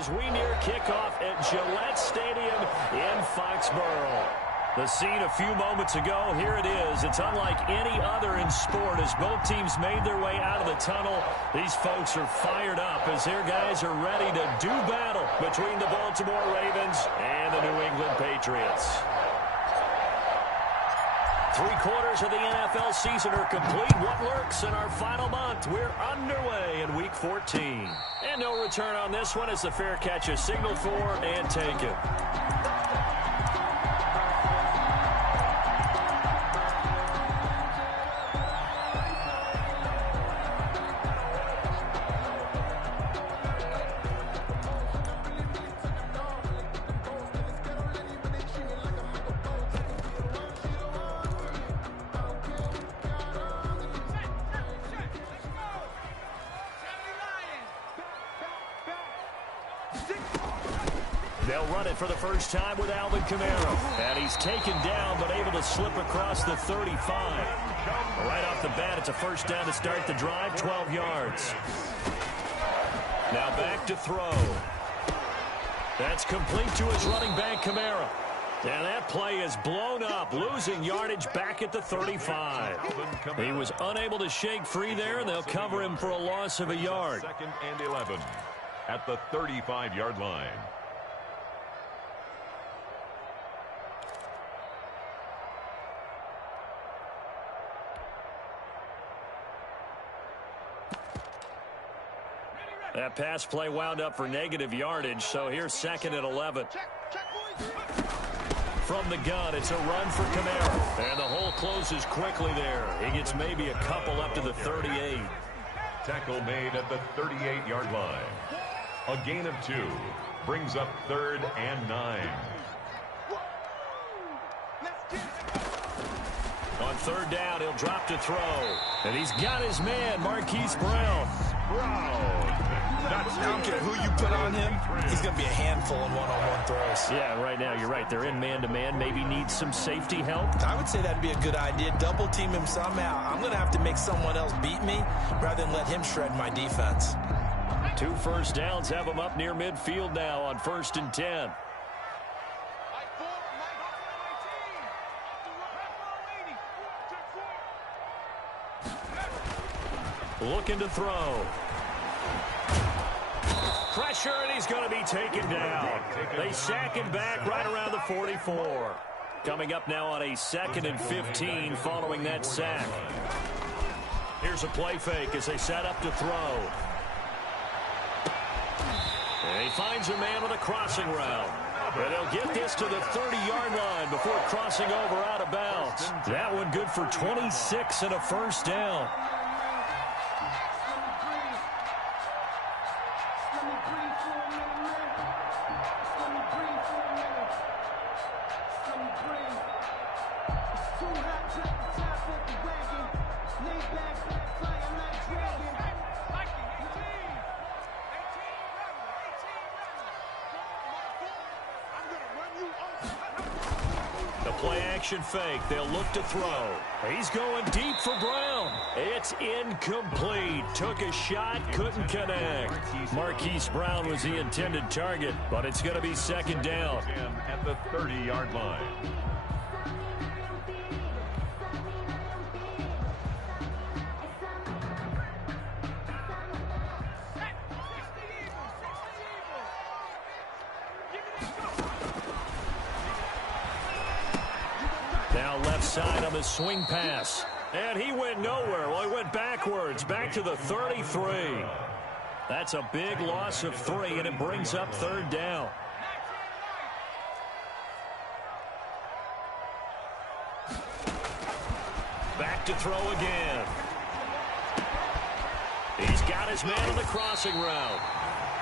as we near kickoff at Gillette Stadium in Foxborough. The scene a few moments ago, here it is. It's unlike any other in sport as both teams made their way out of the tunnel. These folks are fired up as their guys are ready to do battle between the Baltimore Ravens and the New England Patriots. 3/4 of the NFL season are complete. What lurks in our final month? We're underway in Week 14. And no return on this one as the fair catch is signaled for and taken. They'll run it for the first time with Alvin Kamara. And he's taken down but able to slip across the 35. Right off the bat, it's a first down to start the drive, 12 yards. Now back to throw. That's complete to his running back, Kamara. And that play is blown up, losing yardage back at the 35. He was unable to shake free there, and they'll cover him for a loss of a yard. 2nd and 11 at the 35-yard line. That pass play wound up for negative yardage, so here's 2nd and 11. From the gun, it's a run for Kamara. And the hole closes quickly there. He gets maybe a couple up to the 38. Tackle made at the 38-yard line. A gain of 2 brings up 3rd and 9. On 3rd down, he'll drop to throw. And he's got his man, Marquise Brown. I don't care who you put on him, he's going to be a handful in one-on-one throws. Yeah, right now, you're right. They're in man-to-man. Maybe needs some safety help. I would say that'd be a good idea. Double team him somehow. I'm going to have to make someone else beat me rather than let him shred my defense. 2 first downs have him up near midfield now on 1st and 10. Looking to throw. Pressure, and he's going to be taken down. They sack him back right around the 44. Coming up now on a 2nd and 15 following that sack. Here's a play fake as they set up to throw. And he finds a man with a crossing route. And they'll get this to the 30-yard line before crossing over out of bounds. That one good for 26 and a first down. Play-action fake. They'll look to throw. He's going deep for Brown. It's incomplete. Took a shot, couldn't connect. Marquise Brown was the intended target, but it's going to be 2nd down. At the 30-yard line. Side on the swing pass. And he went nowhere. Well, he went backwards, back to the 33. That's a big loss of 3, and it brings up 3rd down. Back to throw again. He's got his man on the crossing route.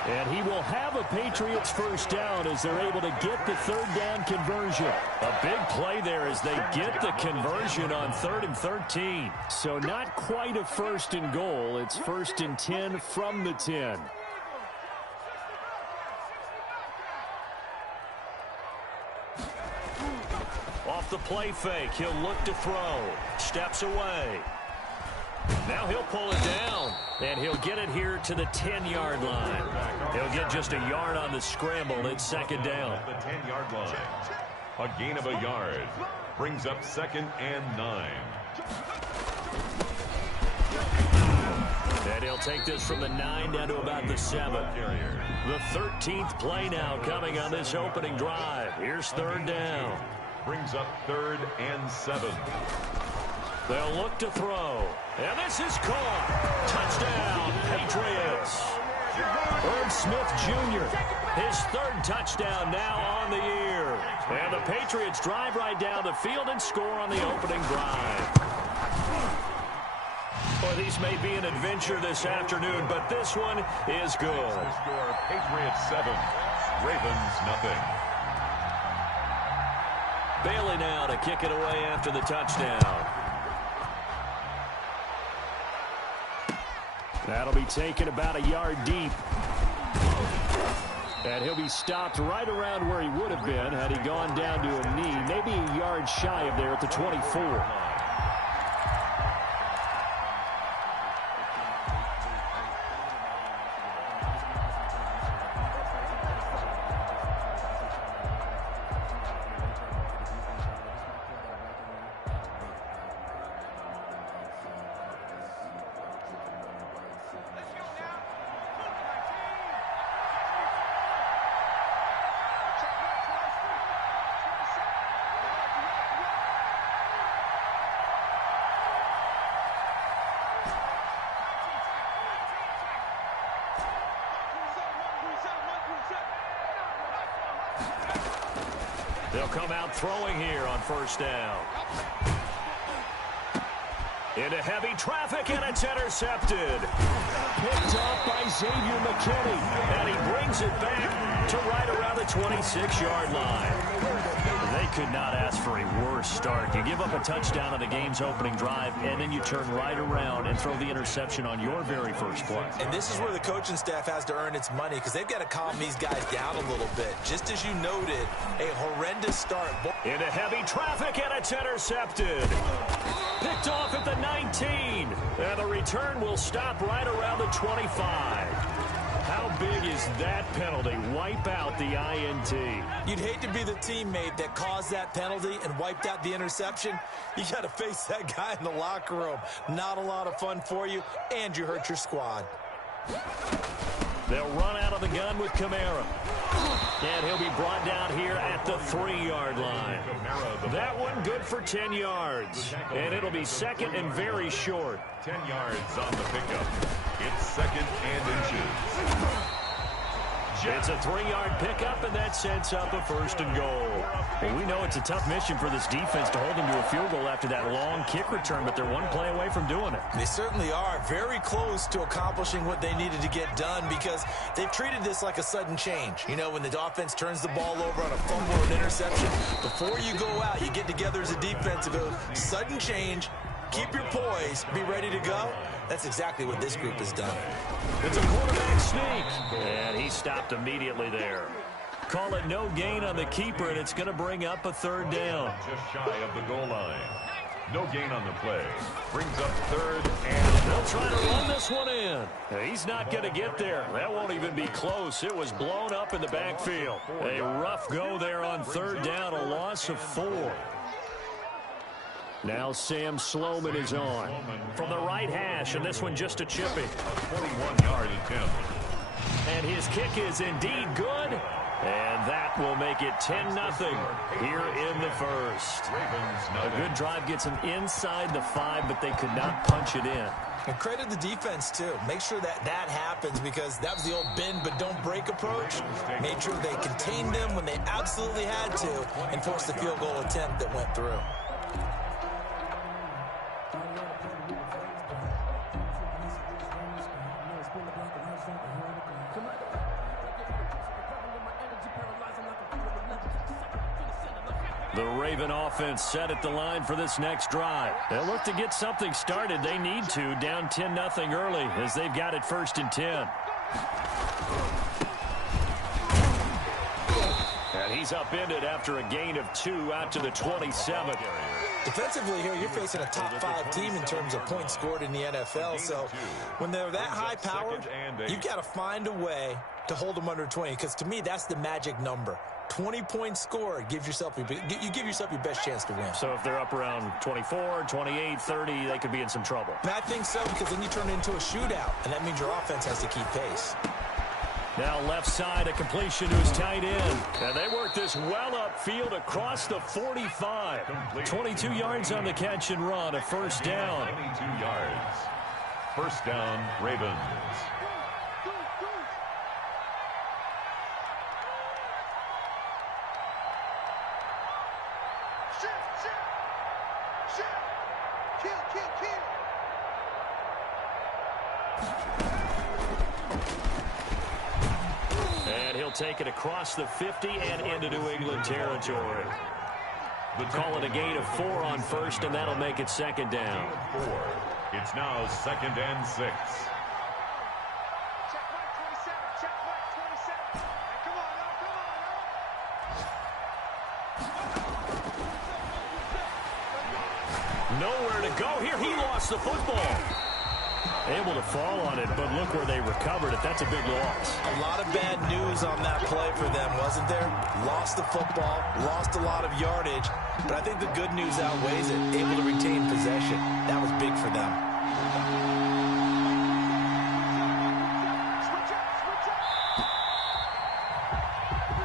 And he will have a Patriots first down as they're able to get the 3rd down conversion. A big play there as they get the conversion on 3rd and 13. So not quite a 1st and goal. It's 1st and 10 from the 10. Off the play fake, he'll look to throw. Steps away. Now he'll pull it down, and he'll get it here to the 10-yard line. He'll get just a yard on the scramble. It's second down. The 10-yard line. A gain of a yard. Brings up 2nd and 9. And he'll take this from the 9 down to about the 7. The 13th play now coming on this opening drive. Here's 3rd down. Brings up 3rd and 7. They'll look to throw. And this is caught. Touchdown, Patriots. Herb Smith Jr., his 3rd touchdown now on the year. And the Patriots drive right down the field and score on the opening drive. Well, these may be an adventure this afternoon, but this one is good. The score, Patriots 7, Ravens nothing. Bailey now to kick it away after the touchdown. That'll be taken about a yard deep. And he'll be stopped right around where he would have been had he gone down to a knee, maybe a yard shy of there at the 24. They'll come out throwing here on 1st down. Into heavy traffic, and it's intercepted. Picked off by Xavier McKinney, and he brings it back to right around the 26-yard line. They could not ask for a worse start. You give up a touchdown on the game's opening drive, and then you turn right around and throw the interception on your very first play. And this is where the coaching staff has to earn its money, because they've got to calm these guys down a little bit. Just as you noted, a horrendous start. Into heavy traffic, and it's intercepted. Picked off at the 19. And the return will stop right around the 25. How big is that penalty? Wipe out the INT. You'd hate to be the teammate that caused that penalty and wiped out the interception. You got to face that guy in the locker room. Not a lot of fun for you, and you hurt your squad. They'll run out of the gun with Kamara. And he'll be brought down here at the 3-yard line. That one good for 10 yards. And it'll be 2nd and very short. 10 yards on the pickup. It's 2nd and inches. It's a 3-yard pickup, and that sets up a 1st and goal. Well, we know it's a tough mission for this defense to hold them to a field goal after that long kick return, but they're one play away from doing it. They certainly are very close to accomplishing what they needed to get done, because they've treated this like a sudden change. You know, when the offense turns the ball over on a fumble or an interception, before you go out, you get together as a defense and go, sudden change, keep your poise, be ready to go. That's exactly what this group has done. It's a quarterback sneak, and he stopped immediately there. Call it no gain on the keeper, and it's going to bring up a 3rd down. Just shy of the goal line. No gain on the play. Brings up 3rd and... They'll try to run this one in. He's not going to get there. That won't even be close. It was blown up in the backfield. A rough go there on 3rd down, a loss of 4. Now Sam Sloman is on from the right hash, and this one just a chippy. 21-yard attempt. And his kick is indeed good, and that will make it 10-0 here in the 1st. A good drive gets them inside the 5, but they could not punch it in. And credit the defense, too. Make sure that happens, because that was the old bend but don't break approach. Made sure they contained them when they absolutely had to and forced the field goal attempt that went through. The Raven offense set at the line for this next drive. They'll look to get something started. They need to, down 10-0 early, as they've got it 1st and 10. And he's upended after a gain of 2 out to the 27. Defensively here, you're facing a top 5 team in terms of points scored in the NFL. So when they're that high-powered, you've got to find a way to hold them under 20, because to me, that's the magic number. 20 points scored, you give yourself your best chance to win. So if they're up around 24, 28, 30, they could be in some trouble. And I think so, because then you turn it into a shootout, and that means your offense has to keep pace. Now left side, a completion to his tight end. And they work this well upfield across the 45. 22 yards on the catch and run, a first down. 22 yards. First down, Ravens. And he'll take it across the 50 and into New England territory. Call it a gain of 4 on first, and that'll make it second down. 4. It's now 2nd and 6. Nowhere to go here. He lost the football. Able to fall on it, but look where they recovered it. That's a big loss. A lot of bad news on that play for them, wasn't there? Lost the football, lost a lot of yardage, but I think the good news outweighs it. Able to retain possession. That was big for them. Switch up.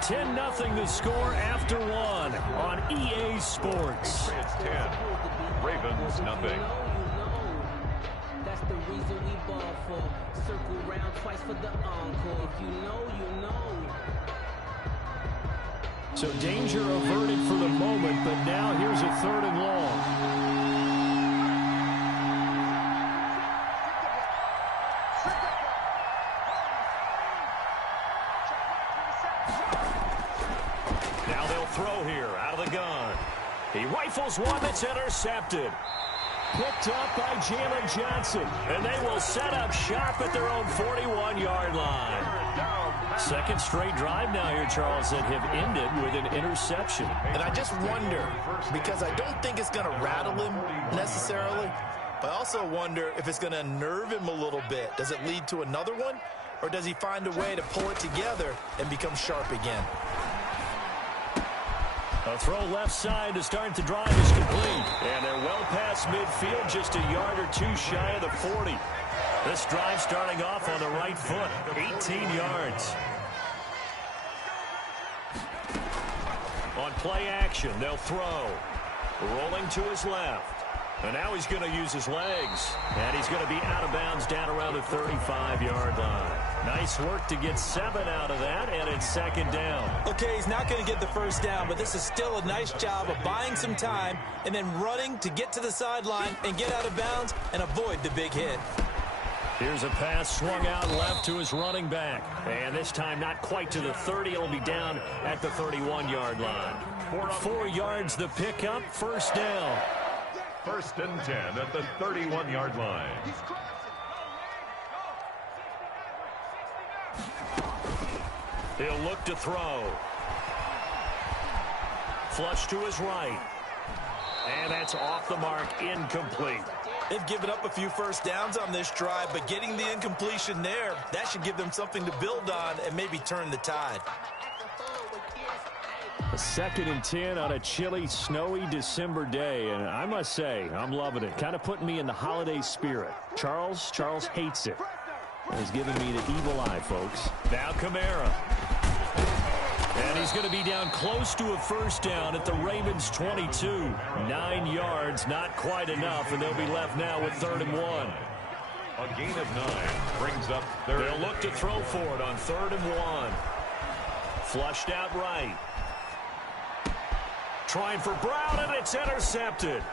10-0 the score after 1 on EA Sports. It's 10. Ravens, nothing. That's the reason we ball for. Circle round twice for the encore. If you know, you know. So danger averted for the moment, but now here's a 3rd and long. Now they'll throw here out of the gun. He rifles one that's intercepted. Picked up by Jalen Johnson. And they will set up shop at their own 41-yard line. Second straight drive now here, Charles, that have ended with an interception. And I just wonder, because I don't think it's going to rattle him necessarily, but I also wonder if it's going to nerve him a little bit. Does it lead to another one? Or does he find a way to pull it together and become sharp again? A throw left side to start the drive is complete. And they're well past midfield, just a yard or 2 shy of the 40. This drive starting off on the right foot, 18 yards. On play action, they'll throw. Rolling to his left. And now he's going to use his legs. And he's going to be out of bounds down around the 35-yard line. Nice work to get 7 out of that, and it's second down. Okay, he's not going to get the first down, but this is still a nice job of buying some time and then running to get to the sideline and get out of bounds and avoid the big hit. Here's a pass swung out left to his running back. And this time not quite to the 30. It'll be down at the 31-yard line. 4 yards the pickup, first down. 1st and 10 at the 31-yard line. He'll look to throw. Flush to his right. And that's off the mark, incomplete. They've given up a few first downs on this drive, but getting the incompletion there, that should give them something to build on and maybe turn the tide. A 2nd and 10 on a chilly, snowy December day. And I must say, I'm loving it. Kind of putting me in the holiday spirit. Charles hates it. And he's giving me the evil eye, folks. Now Kamara. And he's going to be down close to a first down at the Ravens 22. 9 yards, not quite enough, and they'll be left now with 3rd and 1. A gain of 9 brings up 3rd. They'll look to throw for it on 3rd and 1. Flushed out right. Trying for Brown, and it's intercepted.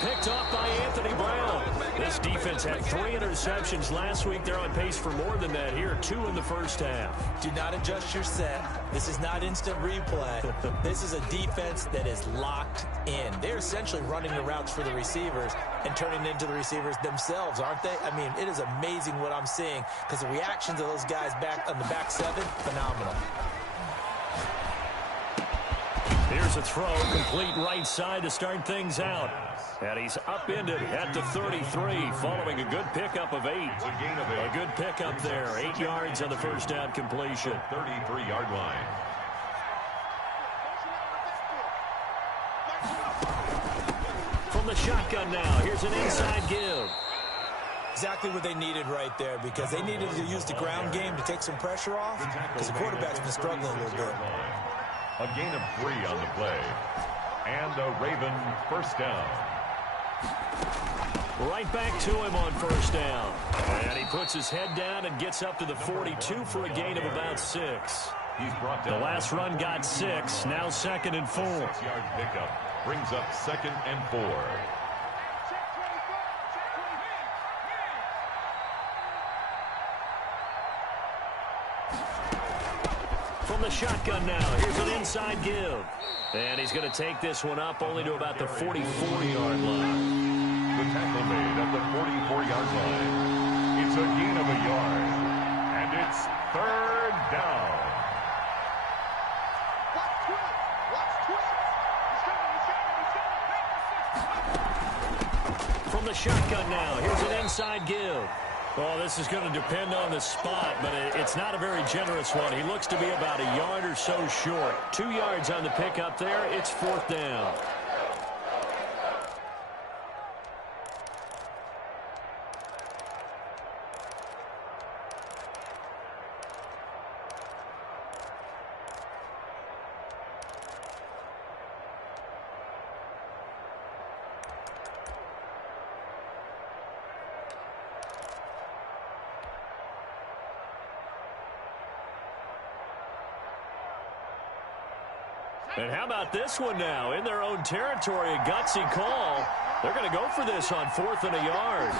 Picked off by Anthony Brown. This defense had 3 interceptions last week. They're on pace for more than that here. 2 in the first half. Do not adjust your set. This is not instant replay. This is a defense that is locked in. They're essentially running the routes for the receivers and turning into the receivers themselves, aren't they? I mean, it is amazing what I'm seeing because the reactions of those guys back on the back 7, phenomenal. Here's Here's a throw, complete right side to start things out. And he's upended at the 33, following a good pickup of 8. A good pickup there, 8 yards on the first down completion. 33-yard line. From the shotgun now, here's an inside give. Exactly what they needed right there, because they needed to use the ground game to take some pressure off, because the quarterback's been struggling a little bit. A gain of 3 on the play. And a Raven first down. Right back to him on first down. And he puts his head down and gets up to the 42 for a gain of about 6. He's brought The down. last run got 6, now 2nd and 4. 6-yard pickup brings up 2nd and 4. From the shotgun now, here's an inside give. And he's going to take this one up only to about the 44-yard line. The tackle made at the 44-yard line. It's a gain of a yard. And it's 3rd down. From the shotgun now, here's an inside give. Well, this is going to depend on the spot, but it's not a very generous one. He looks to be about a yard or so short. 2 yards on the pickup there. It's 4th down. And how about this one now? In their own territory, a gutsy call. They're going to go for this on 4th and a yard.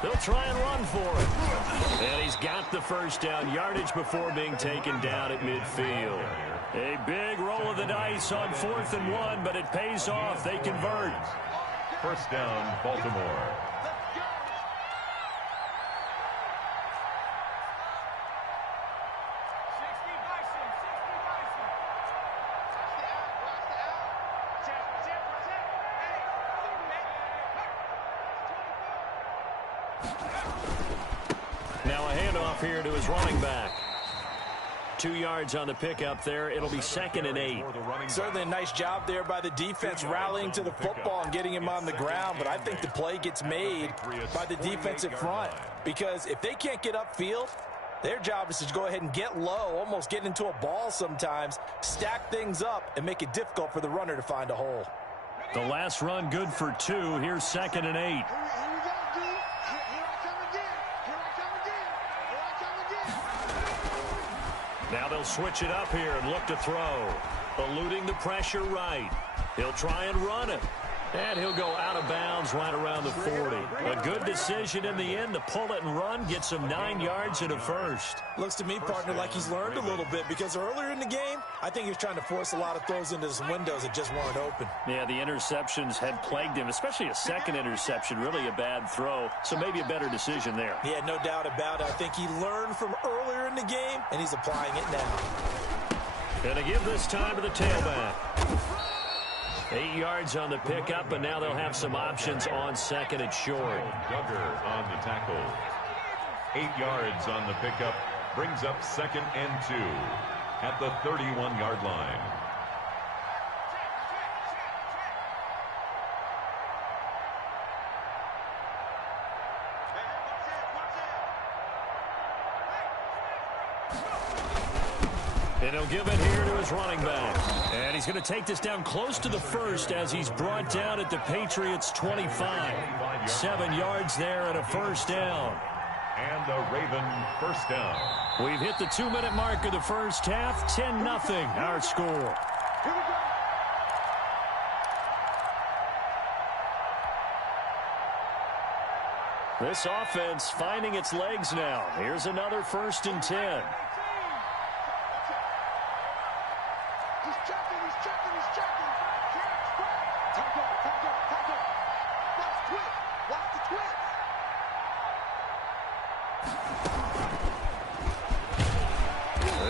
They'll try and run for it. And he's got the first down, yardage before being taken down at midfield. A big roll of the dice on 4th and 1, but it pays off. They convert. First down, Baltimore. Now a handoff here to his running back. 2 yards on the pickup there. It'll be 2nd and 8. Certainly a nice job there by the defense rallying to the football and getting him on the ground, but I think the play gets made by the defensive front, because if they can't get upfield, their job is to go ahead and get low, almost get into a ball sometimes, stack things up, and make it difficult for the runner to find a hole. The last run good for 2. Here's 2nd and 8. Now they'll switch it up here and look to throw. Eluding the pressure right. He'll try and run it. And he'll go out of bounds right around the 40. A good decision in the end to pull it and run. Gets him 9 yards and a first. Looks to me, partner, like he's learned a little bit, because earlier in the game, I think he was trying to force a lot of throws into some windows that just weren't open. Yeah, the interceptions had plagued him, especially a second interception. Really a bad throw, so maybe a better decision there. Yeah, no doubt about it. I think he learned from earlier in the game, and he's applying it now. Gonna give this time to the tailback. 8 yards on the pickup, and now they'll have some options on 2nd and short. Duggar on the tackle. 8 yards on the pickup brings up 2nd and 2 at the 31-yard line. And he'll give it here to his running back. And he's going to take this down close to the first as he's brought down at the Patriots' 25. 7 yards there and a first down. And a Raven first down. We've hit the 2-minute mark of the first half. 10-0 our score. This offense finding its legs now. Here's another 1st and 10.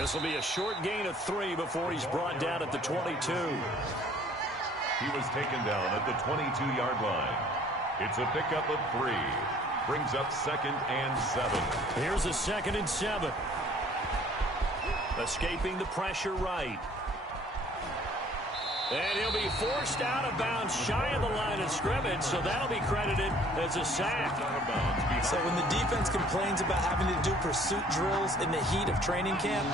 This will be a short gain of 3 before he's brought down at the 22. He was taken down at the 22-yard line. It's a pickup of 3. Brings up 2nd and 7. Here's a 2nd and 7. Escaping the pressure right. And he'll be forced out of bounds shy of the line of scrimmage, so that'll be credited as a sack. So when the defense complains about having to do pursuit drills in the heat of training camp,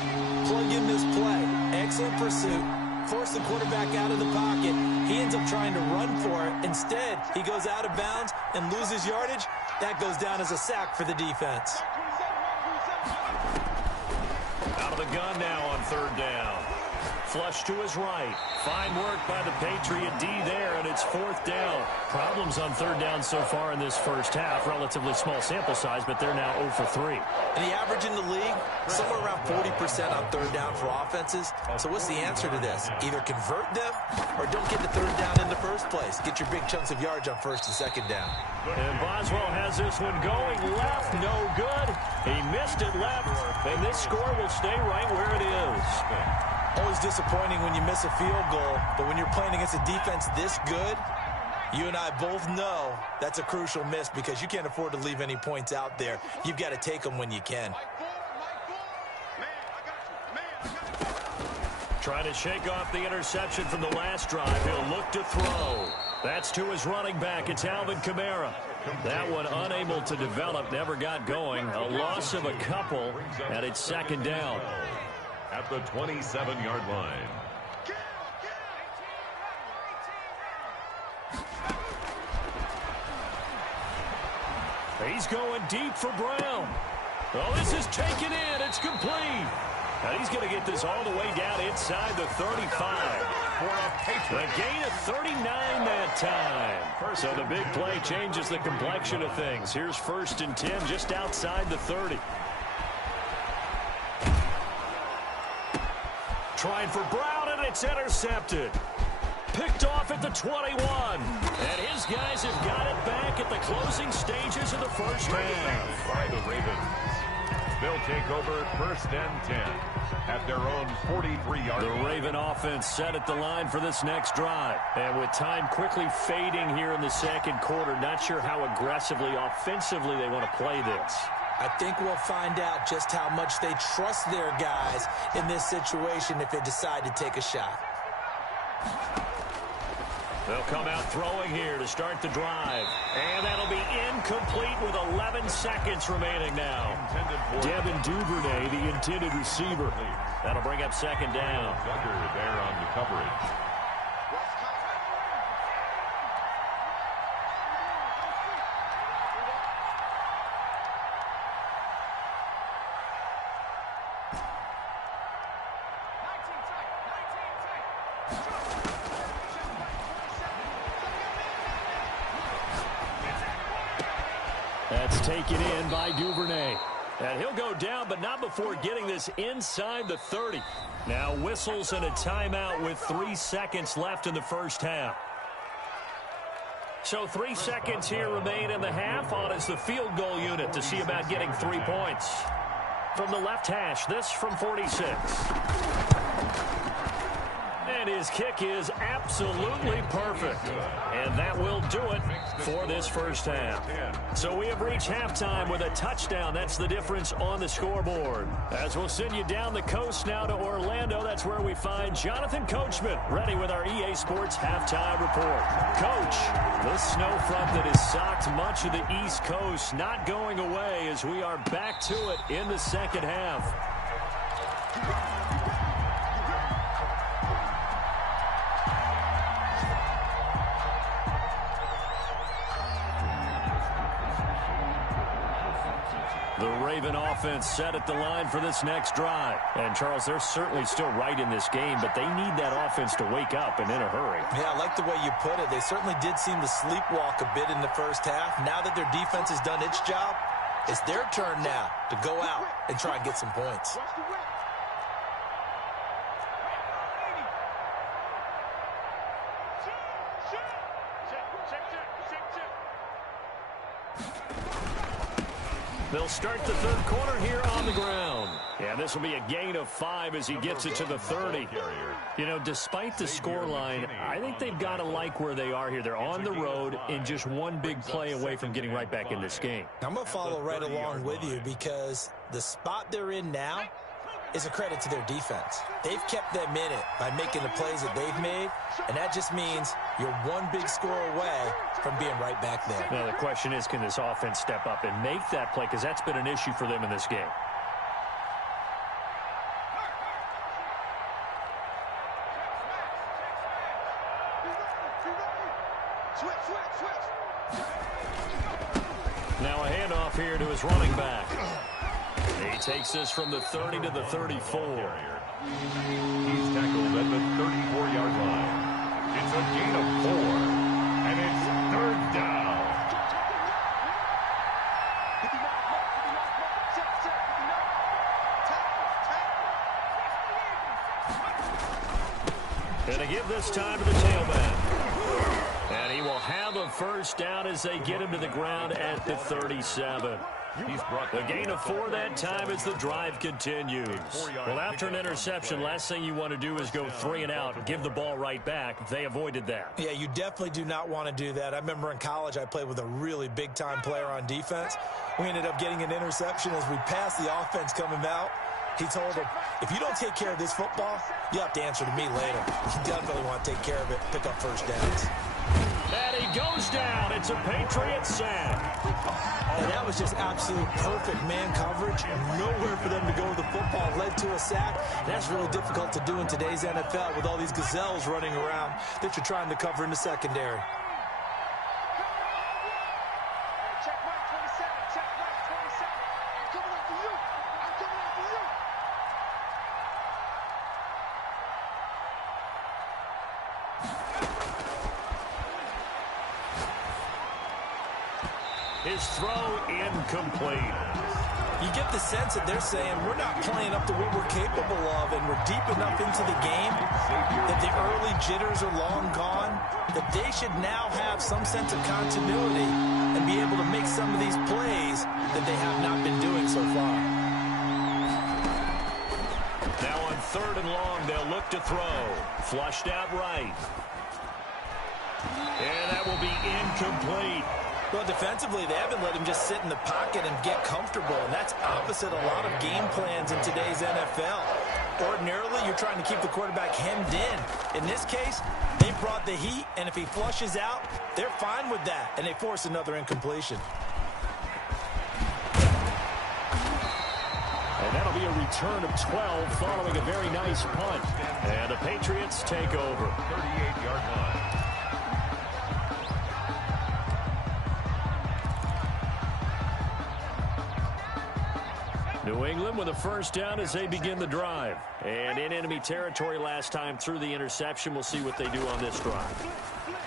plug in this play. Excellent pursuit. Force the quarterback out of the pocket. He ends up trying to run for it. Instead, he goes out of bounds and loses yardage. That goes down as a sack for the defense. Out of the gun now on 3rd down. Flush to his right. Fine work by the Patriot D there, and it's 4th down. Problems on 3rd down so far in this first half. Relatively small sample size, but they're now 0 for 3. And the average in the league, somewhere around 40% on 3rd down for offenses. So what's the answer to this? Either convert them or don't get the 3rd down in the first place. Get your big chunks of yards on 1st and 2nd down. And Boswell has this one going left. No good. He missed it left, and this score will stay right where it is. Always disappointing when you miss a field goal, but when you're playing against a defense this good, you and I both know that's a crucial miss because you can't afford to leave any points out there. You've got to take them when you can. Trying to shake off the interception from the last drive. He'll look to throw. That's to his running back. It's Alvin Kamara. That one unable to develop, never got going. A loss of a couple, and it's 2nd down. At the 27-yard line. He's going deep for Brown. Oh, this is taken in. It's complete. And he's going to get this all the way down inside the 35. A gain of 39 that time. So the big play changes the complexion of things. Here's 1st and 10 just outside the 30. Trying for Brown, and it's intercepted. Picked off at the 21. And his guys have got it back at the closing stages of the first half. By the Ravens. They'll take over 1st and 10 at their own 43-yard line. The Raven offense set at the line for this next drive. And with time quickly fading here in the 2nd quarter, not sure how aggressively, offensively they want to play this. I think we'll find out just how much they trust their guys in this situation if they decide to take a shot. They'll come out throwing here to start the drive. And that'll be incomplete with 11 seconds remaining now. Devin Duvernay, the intended receiver. That'll bring up 2nd down. Duggar there on the coverage. That's taken in by Duvernay. And he'll go down, but not before getting this inside the 30. Now whistles and a timeout with 3 seconds left in the first half. So 3 seconds here remain in the half. On is the field goal unit to see about getting 3 points. From the left hash, this from 46. And his kick is absolutely perfect. And that will do it for this first half. So we have reached halftime with a touchdown. That's the difference on the scoreboard. As we'll send you down the coast now to Orlando, that's where we find Jonathan Coachman ready with our EA Sports halftime report. Coach, the snow front that has socked much of the East Coast not going away as we are back to it in the second half. The Raven offense set at the line for this next drive. And, Charles, they're certainly still right in this game, but they need that offense to wake up and in a hurry. Yeah, I like the way you put it. They certainly did seem to sleepwalk a bit in the first half. Now that their defense has done its job, it's their turn now to go out and try and get some points. They'll start the third quarter here on the ground. Yeah, this will be a gain of 5 as he gets it to the 30. You know, despite the scoreline, I think they've got to like where they are here. They're on the road and just one big play away from getting right back in this game. I'm going to follow right along with you because the spot they're in now is a credit to their defense. They've kept them in it by making the plays that they've made, and that just means you're one big score away from being right back there. Now, the question is, can this offense step up and make that play? Because that's been an issue for them in this game. Now a handoff here to his running back. He takes this from the 30 to the 34. He's tackled at the 34-yard line. It's a gain of 4, and it's third down. And to give this time to the tailback. And he will have a first down as they get him to the ground at the 37. The gain of 4 that time as the drive continues. Well, after an interception, last thing you want to do is go 3 and out and give the ball right back. They avoided that. Yeah, you definitely do not want to do that. I remember in college I played with a really big-time player on defense. We ended up getting an interception as we passed the offense coming out. He told him, if you don't take care of this football, you have to answer to me later. You definitely want to take care of it, pick up first downs. And he goes down. It's a Patriots sack. And that was just absolute perfect man coverage. Nowhere for them to go with the football. Led to a sack. That's really difficult to do in today's NFL with all these gazelles running around that you're trying to cover in the secondary. His throw incomplete. You get the sense that they're saying we're not playing up to what we're capable of, and we're deep enough into the game that the early jitters are long gone, that they should now have some sense of continuity and be able to make some of these plays that they have not been doing so far. Now on 3rd and long, they'll look to throw. Flushed out right. And that will be incomplete. Well, defensively, they haven't let him just sit in the pocket and get comfortable, and that's opposite a lot of game plans in today's NFL. Ordinarily, you're trying to keep the quarterback hemmed in. In this case, they brought the heat, and if he flushes out, they're fine with that, and they force another incompletion. And that'll be a return of 12 following a very nice punt. And the Patriots take over. 38-yard line. New England with a first down as they begin the drive. And in enemy territory last time through the interception. We'll see what they do on this drive.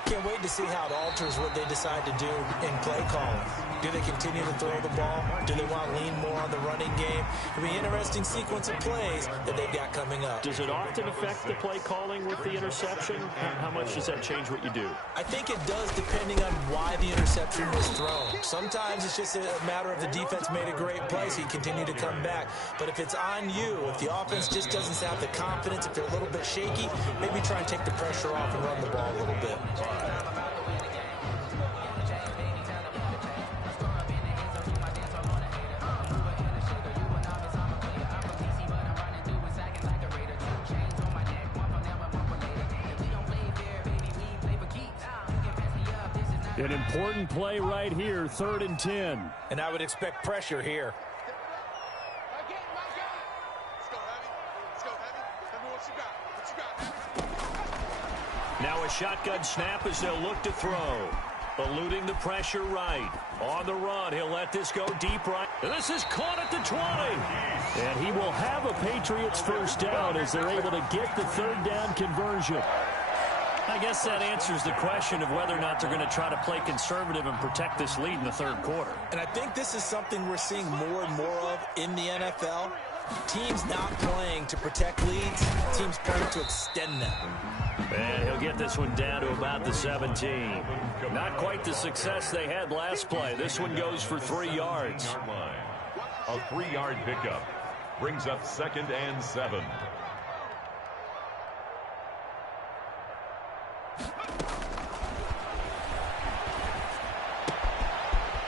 Can't wait to see how it alters what they decide to do in play calling. Do they continue to throw the ball? Do they want to lean more on the running game? It'll be an interesting sequence of plays that they've got coming up. Does it often affect the play calling with the interception? How much does that change what you do? I think it does depending on why the interception was thrown. Sometimes it's just a matter of the defense made a great play, so you continue to come back. But if it's on you, if the offense just doesn't have the confidence, if they're a little bit shaky, maybe try and take the pressure off and run the ball a little bit. An important play right here, 3rd and 10. And I would expect pressure here. Now a shotgun snap as they'll look to throw. Eluding the pressure right. On the run, he'll let this go deep right. And this is caught at the 20. And he will have a Patriots first down as they're able to get the 3rd down conversion. I guess that answers the question of whether or not they're going to try to play conservative and protect this lead in the 3rd quarter. And I think this is something we're seeing more and more of in the NFL. Teams not playing to protect leads, teams playing to extend them. And he'll get this one down to about the 17. Not quite the success they had last play. This one goes for 3 yards. A 3-yard pickup. Brings up 2nd and 7.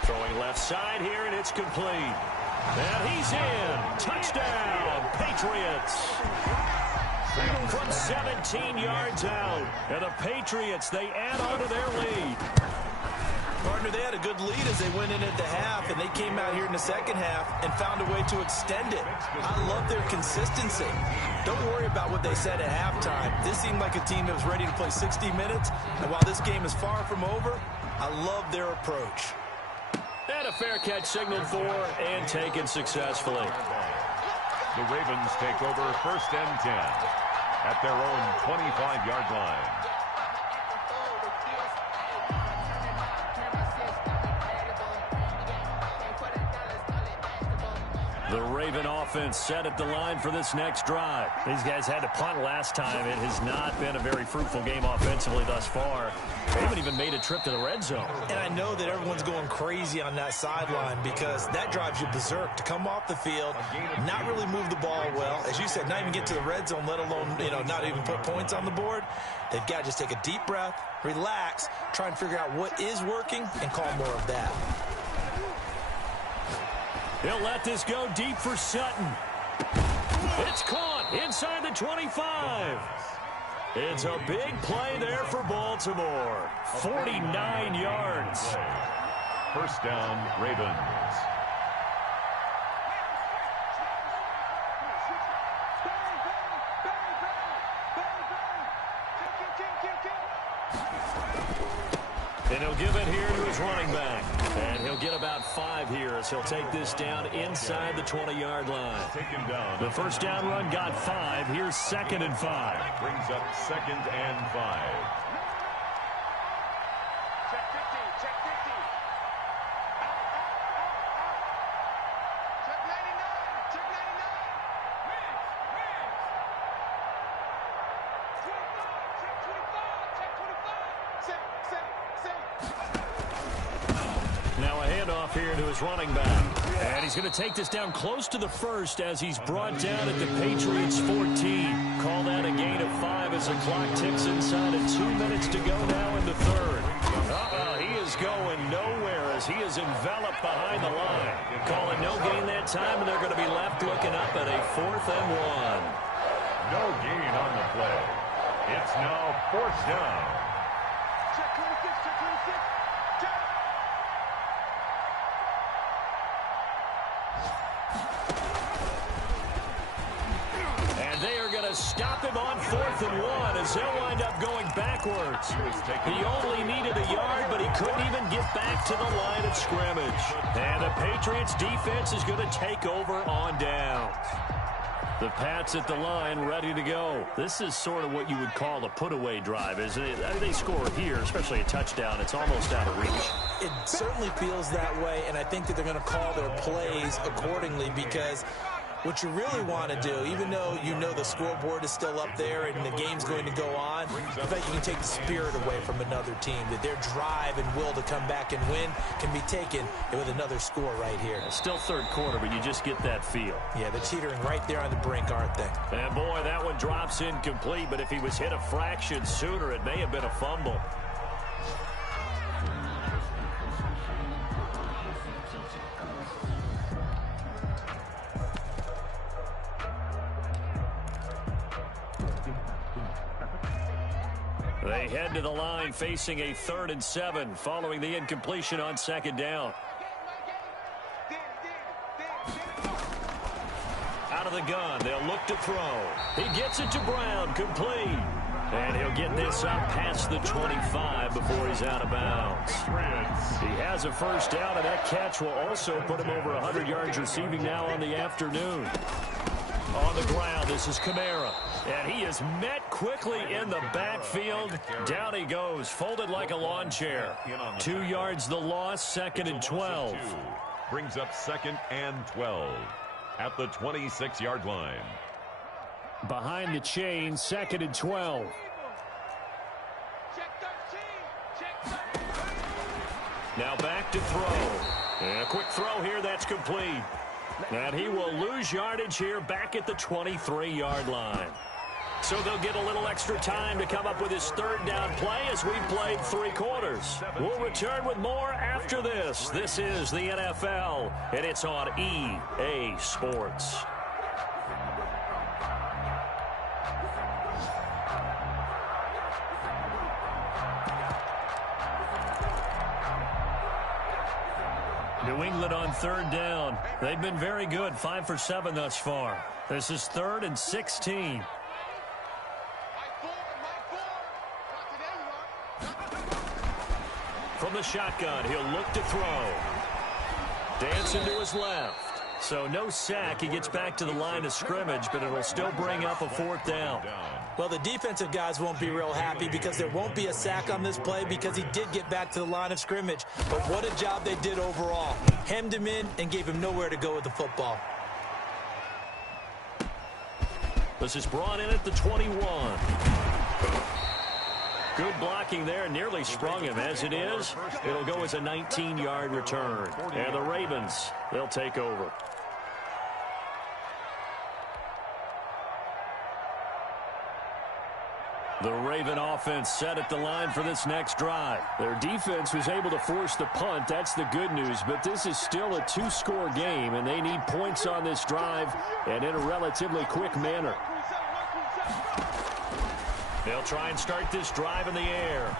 Throwing left side here, and it's complete. And he's in. Touchdown, Patriots. From 17 yards out. And the Patriots, they add on to their lead. Partner, they had a good lead as they went in at the half, and they came out here in the second half and found a way to extend it. I love their consistency. Don't worry about what they said at halftime. This seemed like a team that was ready to play 60 minutes, and while this game is far from over, I love their approach. And a fair catch signaled for and taken successfully. The Ravens take over 1st and 10 at their own 25-yard line. The Raven offense set at the line for this next drive. These guys had to punt last time. It has not been a very fruitful game offensively thus far. They haven't even made a trip to the red zone. And I know that everyone's going crazy on that sideline because that drives you berserk to come off the field, not really move the ball well. As you said, not even get to the red zone, let alone, not even put points on the board. They've got to just take a deep breath, relax, try and figure out what is working, and call more of that. He'll let this go deep for Sutton. It's caught inside the 25. It's a big play there for Baltimore. 49 yards. 1st down, Ravens. And he'll give it here to his running back. And he'll get about 5 here as he'll take this down inside the 20-yard line. The 1st down run got 5. Here's 2nd and 5. Brings up 2nd and 5. Check 50, check 50. Check 99, check 99. Wins. 25, check 25, check 25. Say. Now a handoff here to his running back. And he's going to take this down close to the 1st as he's brought down at the Patriots 14. Call that a gain of 5 as the clock ticks inside of 2 minutes to go now in the 3rd. He is going nowhere as he is enveloped behind the line. Call it no gain that time, and they're going to be left looking up at a 4th and 1. No gain on the play. It's now 4th down. Check 26, check 26. Check. They are going to stop him on 4th and 1 as they'll wind up going backwards. He only needed a yard, but he couldn't even get back to the line of scrimmage. And the Patriots defense is going to take over on downs. The Pats at the line ready to go. This is sort of what you would call a put-away drive, isn't it? I mean, they score here, especially a touchdown. It's almost out of reach. It certainly feels that way, and I think that they're going to call their plays accordingly because what you really want to do, even though you know the scoreboard is still up there and the game's going to go on, I think you can take the spirit away from another team, that their drive and will to come back and win can be taken with another score right here. Still 3rd quarter, but you just get that feel. Yeah, they're teetering right there on the brink, aren't they? And boy, that one drops incomplete, but if he was hit a fraction sooner, it may have been a fumble. They head to the line facing a 3rd and 7 following the incompletion on 2nd down. Out of the gun, they'll look to throw. He gets it to Brown, complete. And he'll get this up past the 25 before he's out of bounds. He has a 1st down, and that catch will also put him over 100 yards receiving now on the afternoon. On the ground, this is Kamara. And he is met quickly in the backfield. Down he goes, folded like a lawn chair. 2 yards the loss, 2nd and 12. Brings up 2nd and 12 at the 26-yard line. Behind the chain, 2nd and 12. Check 13, check 13. Now back to throw. And a quick throw here, that's complete. And he will lose yardage here back at the 23-yard line. So they'll get a little extra time to come up with his third down play as we've played 3 quarters. We'll return with more after this. This is the NFL, and it's on EA Sports. New England on third down. They've been very good, 5 for 7 thus far. This is 3rd and 16. From the shotgun, he'll look to throw. Dancing to his left. So no sack. He gets back to the line of scrimmage, but it'll still bring up a 4th down. Well, the defensive guys won't be real happy because there won't be a sack on this play because he did get back to the line of scrimmage. But what a job they did overall. Hemmed him in and gave him nowhere to go with the football. This is brought in at the 21. Good blocking there, nearly sprung him. As it is, it'll go as a 19-yard return. And the Ravens, they'll take over. The Raven offense set at the line for this next drive. Their defense was able to force the punt. That's the good news. But this is still a 2-score game, and they need points on this drive and in a relatively quick manner. They'll try and start this drive in the air.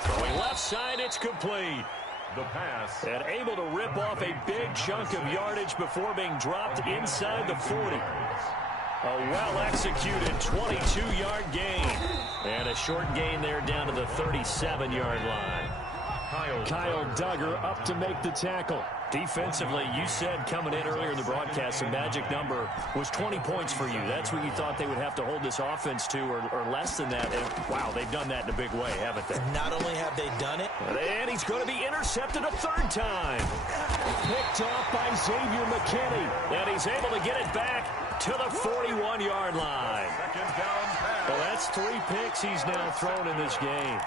Throwing left side, it's complete. The pass. And able to rip off a big chunk of yardage before being dropped inside the 40. A well-executed 22-yard gain. And a short gain there down to the 37-yard line. Kyle Duggar up to make the tackle. Defensively, you said coming in earlier in the broadcast, the magic number was 20 points for you. That's what you thought they would have to hold this offense to, or less than that. And, wow, they've done that in a big way, haven't they? Not only have they done it, and he's going to be intercepted a 3rd time. Picked off by Xavier McKinney. And he's able to get it back to the 41-yard line. Well, that's 3 picks he's now thrown in this game.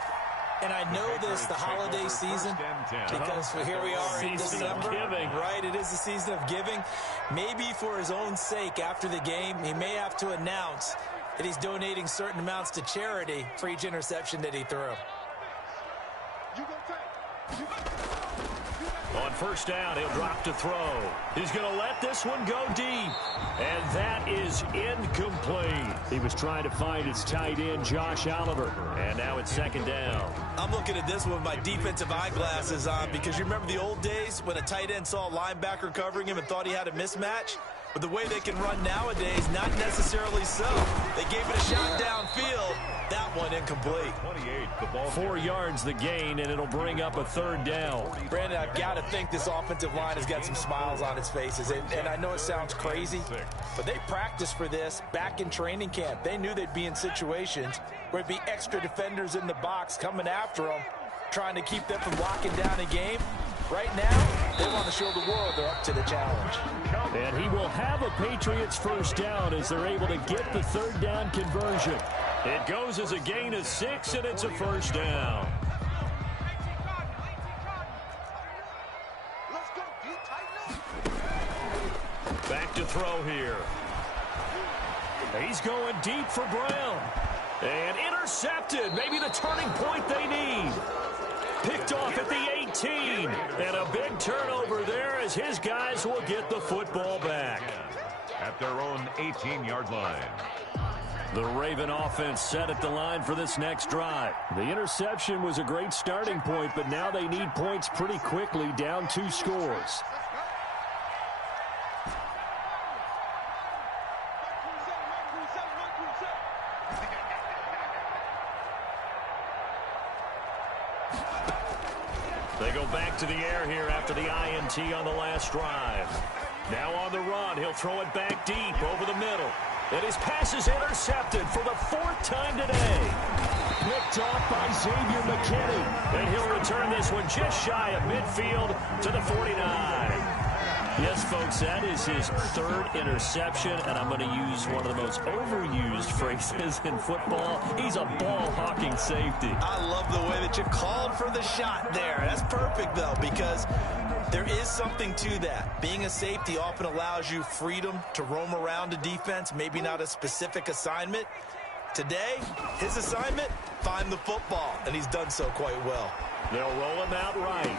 and I know this, the holiday season, because here we are in December, right? It is the season of giving. Maybe for his own sake, after the game, he may have to announce that he's donating certain amounts to charity for each interception that he threw. On first down, he'll drop to throw. He's going to let this one go deep. And that is incomplete. He was trying to find his tight end, Josh Oliver. And now it's second down. I'm looking at this one with my defensive eyeglasses on, because you remember the old days when a tight end saw a linebacker covering him and thought he had a mismatch? But the way they can run nowadays, not necessarily so. They gave it a shot downfield. That one incomplete. 4 yards the gain, and it'll bring up a third down. Brandon, I've got to think this offensive line has got some smiles on its faces. And I know it sounds crazy, but they practiced for this back in training camp. They knew they'd be in situations where there'd be extra defenders in the box coming after them, trying to keep them from locking down a game. Right now, they want to show the world they're up to the challenge. And he will have a Patriots first down as they're able to get the third down conversion. It goes as a gain of 6, and it's a first down. Back to throw here. He's going deep for Brown. And intercepted. Maybe the turning point they need. Picked off at the 18. And a big turnover there as his guys will get the football back. At their own 18-yard line. The Raven offense set at the line for this next drive. The interception was a great starting point, but now they need points pretty quickly, down 2 scores. They go back to the air here after the INT on the last drive. Now on the run, he'll throw it back deep over the middle. And his pass is intercepted for the 4th time today. Picked off by Xavier McKinney. And he'll return this one just shy of midfield to the 49. Yes, folks, that is his third interception, and I'm going to use one of the most overused phrases in football. He's a ball-hawking safety. I love the way that you called for the shot there. That's perfect, though, because there is something to that. Being a safety often allows you freedom to roam around a defense, maybe not a specific assignment. Today, his assignment, find the football, and he's done so quite well. They'll roll him out right.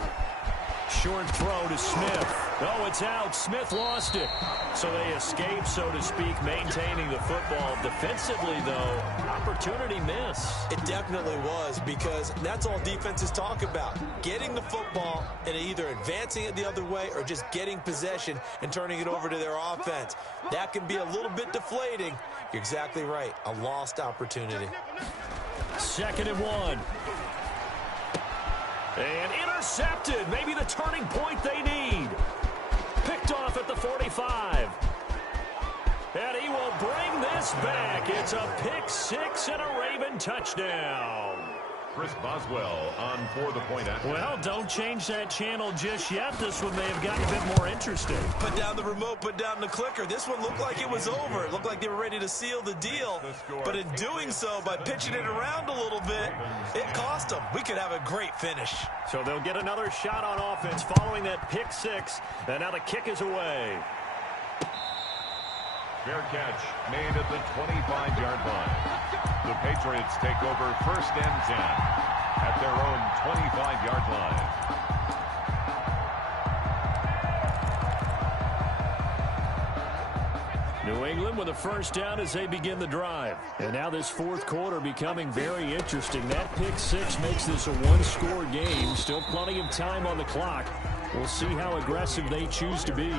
Short throw to Smith. Oh, it's out. Smith lost it. So they escape, so to speak, maintaining the football. Defensively, though, opportunity miss. It definitely was, because that's all defenses talk about. Getting the football and either advancing it the other way or just getting possession and turning it over to their offense. That can be a little bit deflating. You're exactly right. A lost opportunity. 2nd and 1. And intercepted. Maybe the turning point they need. Picked off at the 45. And he will bring this back. It's a pick six and a Raven touchdown. Chris Boswell on for the point after. Well, don't change that channel just yet. This one may have gotten a bit more interesting. Put down the remote, put down the clicker. This one looked like it was over. It looked like they were ready to seal the deal. But in doing so, by pitching it around a little bit, it cost them. We could have a great finish. So they'll get another shot on offense following that pick six. And now the kick is away. Fair catch made at the 25-yard line. The Patriots take over 1st and 10 at their own 25-yard line. New England with a 1st down as they begin the drive. And now this 4th quarter becoming very interesting. That pick six makes this a one-score game. Still plenty of time on the clock. We'll see how aggressive they choose to be.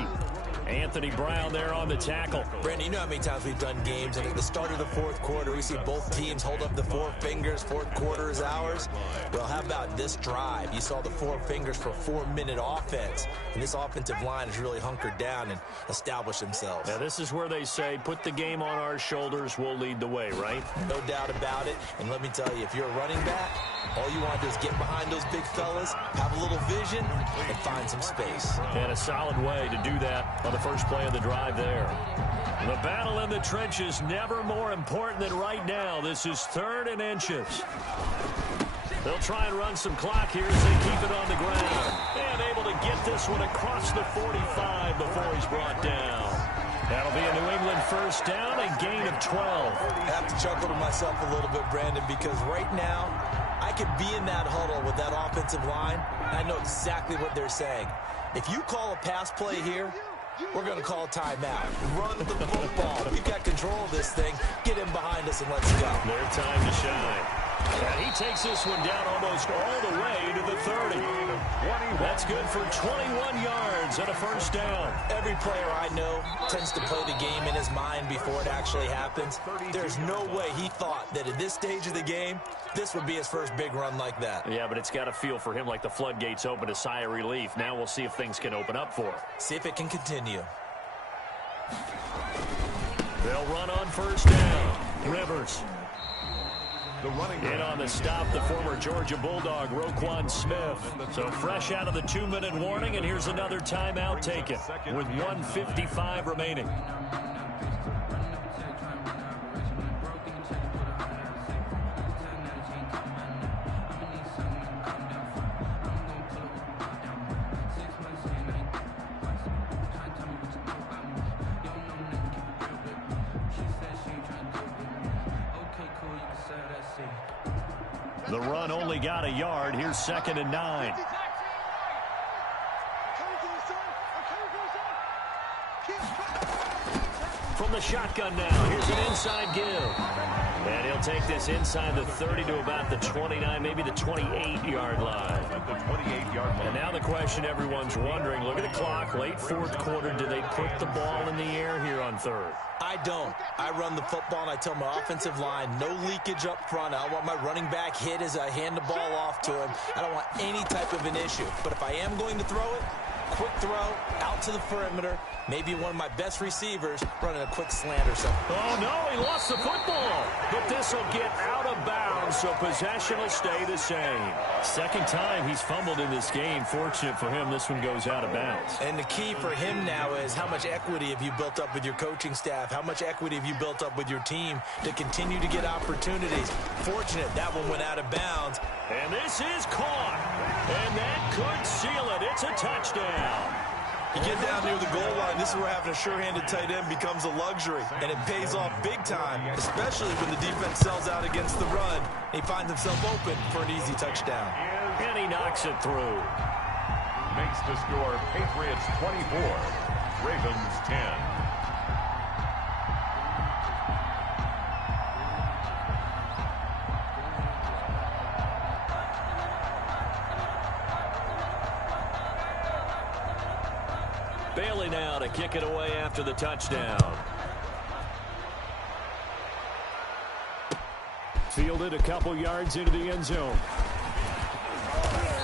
Anthony Brown there on the tackle. Brandon, you know how many times we've done games, and at the start of the 4th quarter, we see both teams hold up the 4 fingers, 4th quarter is ours. Well, how about this drive? You saw the 4 fingers for 4-minute offense, and this offensive line has really hunkered down and established themselves. Now, this is where they say, put the game on our shoulders, we'll lead the way, right? No doubt about it, and let me tell you, if you're a running back, all you want to do is get behind those big fellas, have a little vision, and find some space. And a solid way to do that on the first play of the drive there. The battle in the trenches never more important than right now. This is 3rd and inches. They'll try and run some clock here as they keep it on the ground. And able to get this one across the 45 before he's brought down. That'll be a New England 1st down, a gain of 12. I have to chuckle to myself a little bit, Brandon, because right now, I could be in that huddle with that offensive line, and I know exactly what they're saying. If you call a pass play here, we're going to call a timeout. Run the football. We've got control of this thing. Get him behind us and let's go. Their time to shine. And he takes this one down almost all the way to the 30. That's good for 21 yards and a 1st down. Every player I know tends to play the game in his mind before it actually happens. There's no way he thought that at this stage of the game, this would be his first big run like that. Yeah, but it's got to feel for him like the floodgates open, a sigh of relief. Now we'll see if things can open up for him. See if it can continue. They'll run on 1st down. Rivers. In on the stop, the former Georgia Bulldog, Roquan Smith. So fresh out of the 2-minute warning, and here's another timeout taken with 1:55 remaining. The run only got a yard. Here's 2nd and 9. From the shotgun now, here's an inside give. And he'll take this inside the 30 to about the 29, maybe the 28-yard line. At the 28-yard line. And now the question everyone's wondering, look at the clock, late 4th quarter, do they put the ball in the air here on 3rd? I don't. I run the football, and I tell my offensive line, no leakage up front. I don't want my running back hit as I hand the ball off to him. I don't want any type of an issue. But if I am going to throw it, quick throw out to the perimeter. Maybe one of my best receivers running a quick slant or something. Oh, no, he lost the football. But this will get out of bounds, so possession will stay the same. Second time he's fumbled in this game. Fortunate for him, this one goes out of bounds. And the key for him now is how much equity have you built up with your coaching staff? How much equity have you built up with your team to continue to get opportunities? Fortunate that one went out of bounds. And this is caught. And that could seal it. It's a touchdown. You get down near the goal line, this is where having a sure-handed tight end becomes a luxury. And it pays off big time, especially when the defense sells out against the run. He finds himself open for an easy touchdown. And he knocks it through. Makes the score Patriots 24, Ravens 10. Bailey now to kick it away after the touchdown. Fielded a couple yards into the end zone.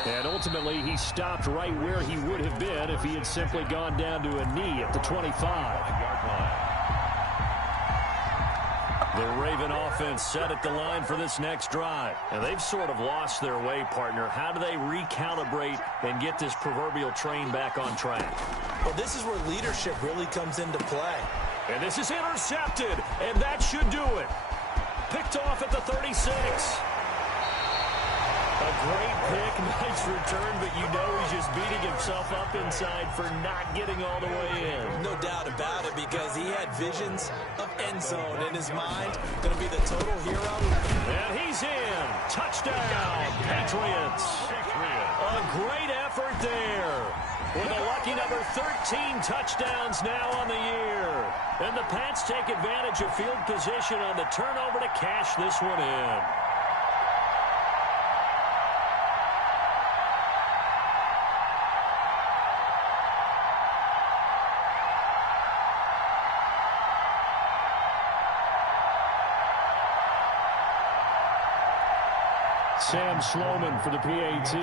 And ultimately, he stopped right where he would have been if he had simply gone down to a knee at the 25-yard line. The Raven offense set at the line for this next drive. And they've sort of lost their way, partner. How do they recalibrate and get this proverbial train back on track? Well, this is where leadership really comes into play. And this is intercepted, and that should do it. Picked off at the 36. A great pick, nice return, but you know he's just beating himself up inside for not getting all the way in. No doubt about it, because he had visions of end zone in his mind. Going to be the total hero. And he's in. Touchdown, Patriots. A great effort there. With a lucky number 13 touchdowns now on the year. And the Pats take advantage of field position on the turnover to cash this one in. Sam Sloman for the PAT.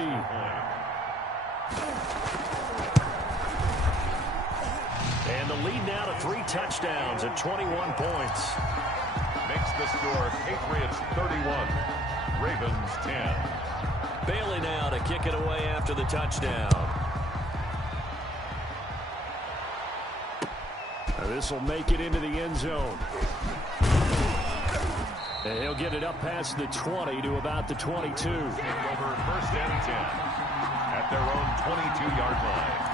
And the lead now to 3 touchdowns at 21 points. Makes the score Patriots 31, Ravens 10. Bailey now to kick it away after the touchdown. This will make it into the end zone. And he'll get it up past the 20 to about the 22. Over first and 10 at their own 22-yard line.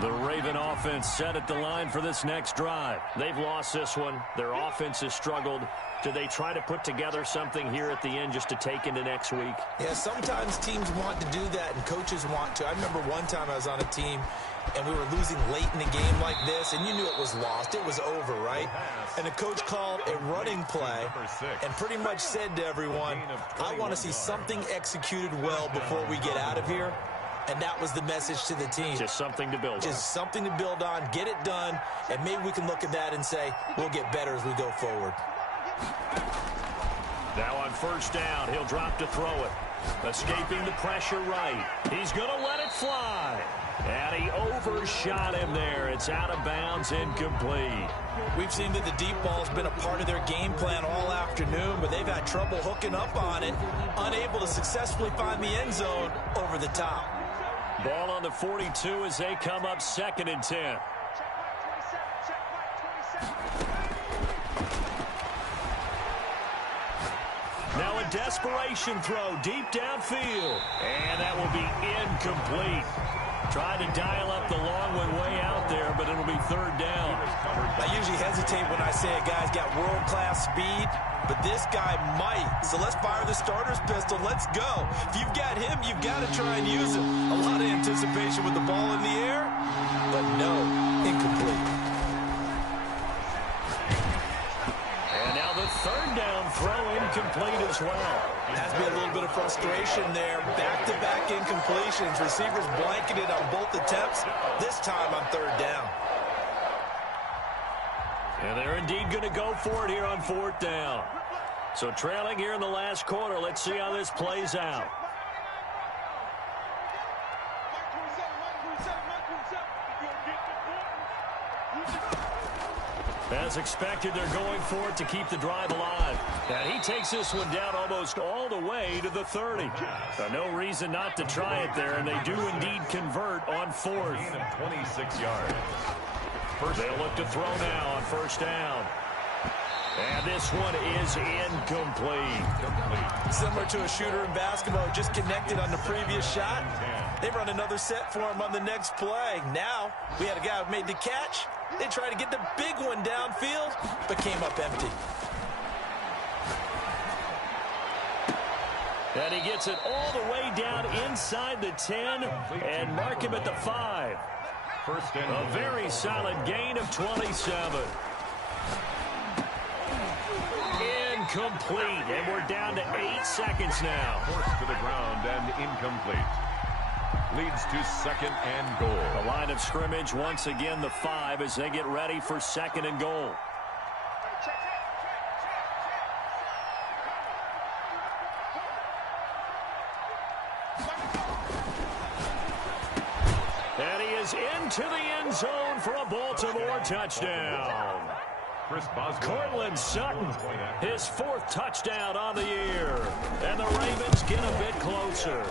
The Raven offense set at the line for this next drive. They've lost this one. Their offense has struggled. Do they try to put together something here at the end just to take into next week? Yeah, sometimes teams want to do that and coaches want to. I remember one time I was on a team and we were losing late in the game like this, and you knew it was lost. It was over, right? And the coach called a running play and pretty much said to everyone, I want to see something executed well before we get out of here. And that was the message to the team. Just something to build on. Just something to build on, get it done, and maybe we can look at that and say, we'll get better as we go forward. Now on first down, he'll drop to throw it. Escaping the pressure right. He's going to let it fly. And he overshot him there. It's out of bounds, incomplete. We've seen that the deep ball has been a part of their game plan all afternoon, but they've had trouble hooking up on it, unable to successfully find the end zone over the top. Ball on the 42 as they come up 2nd and 10. Now a desperation throw deep downfield. And that will be incomplete. Tried to dial up the long one way out there, but it'll be 3rd down. I usually hesitate when I say a guy's got world-class speed, but this guy might. So let's fire the starter's pistol. Let's go. If you've got him, you've got to try and use him. A lot of anticipation with the ball in the air, but no, incomplete. And now the 3rd down throw incomplete as well. Has been a little bit of frustration there. Back-to-back incompletions. Receivers blanketed on both attempts. This time on 3rd down. And they're indeed going to go for it here on 4th down. So trailing here in the last quarter. Let's see how this plays out. As expected, they're going for it to keep the drive alive. And he takes this one down almost all the way to the 30. No reason not to try it there, and they do indeed convert on fourth. Gain of 26 yards. They'll look to throw now on first down. And this one is incomplete. Similar to a shooter in basketball, just connected on the previous shot. They run another set for him on the next play. Now, we had a guy who made the catch. They tried to get the big one downfield, but came up empty. And he gets it all the way down inside the 10 and mark him at the 5. First and A very solid gain of 27. Incomplete, and we're down to 8 seconds now. forced to the ground and incomplete. Leads to second and goal. The line of scrimmage, once again, the 5 as they get ready for second and goal. And he is into the end zone for a Baltimore touchdown. Chris Boswell. Cortland Sutton, his 4th touchdown on the year. And the Ravens get a bit closer.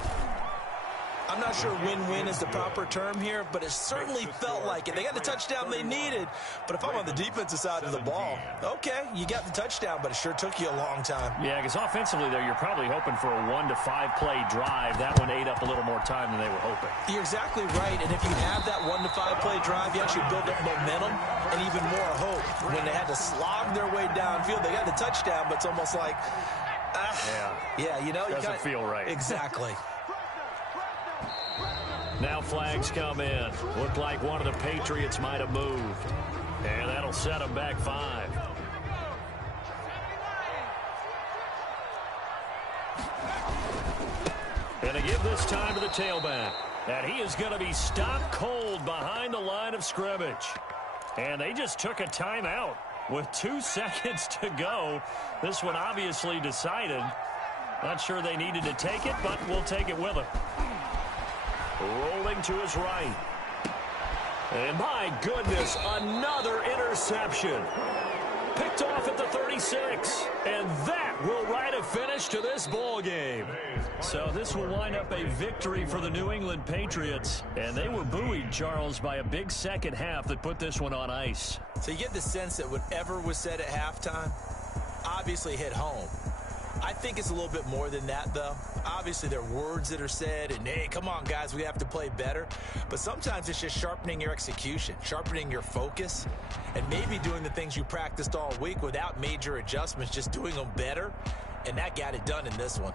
I'm not sure win-win is the proper term here, but it certainly felt like it. They got the touchdown they needed, but if I'm on the defensive side of the ball, okay, you got the touchdown, but it sure took you a long time. Yeah, because offensively there, you're probably hoping for a 1 to 5 play drive. That one ate up a little more time than they were hoping. You're exactly right, and if you have that 1 to 5 play drive, you actually build up momentum and even more hope. When they had to slog their way downfield, they got the touchdown, but it's almost like, yeah, you know, doesn't feel right. Exactly. Now flags come in. Looked like one of the Patriots might have moved. And that'll set them back 5. And they give this time to the tailback. And he is going to be stopped cold behind the line of scrimmage. And they just took a timeout with 2 seconds to go. This one obviously decided. Not sure they needed to take it, but we'll take it with them. Rolling to his right. And my goodness, another interception. Picked off at the 36. And that will write a finish to this ball game. So this will wind up a victory for the New England Patriots. And they were buoyed, Charles, by a big second half that put this one on ice. So you get the sense that whatever was said at halftime obviously hit home. I think it's a little bit more than that, though. Obviously, there are words that are said, and, hey, come on, guys, we have to play better. But sometimes it's just sharpening your execution, sharpening your focus, and maybe doing the things you practiced all week without major adjustments, just doing them better, and that got it done in this one.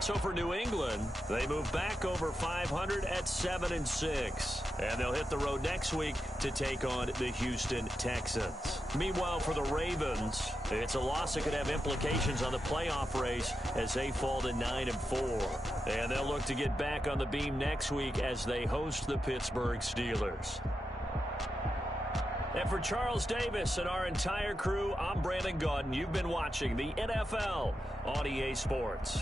So for New England, they move back over 500 at 7-6. And they'll hit the road next week to take on the Houston Texans. Meanwhile, for the Ravens, it's a loss that could have implications on the playoff race as they fall to 9-4. And they'll look to get back on the beam next week as they host the Pittsburgh Steelers. And for Charles Davis and our entire crew, I'm Brandon Gaudin. You've been watching the NFL on EA Sports.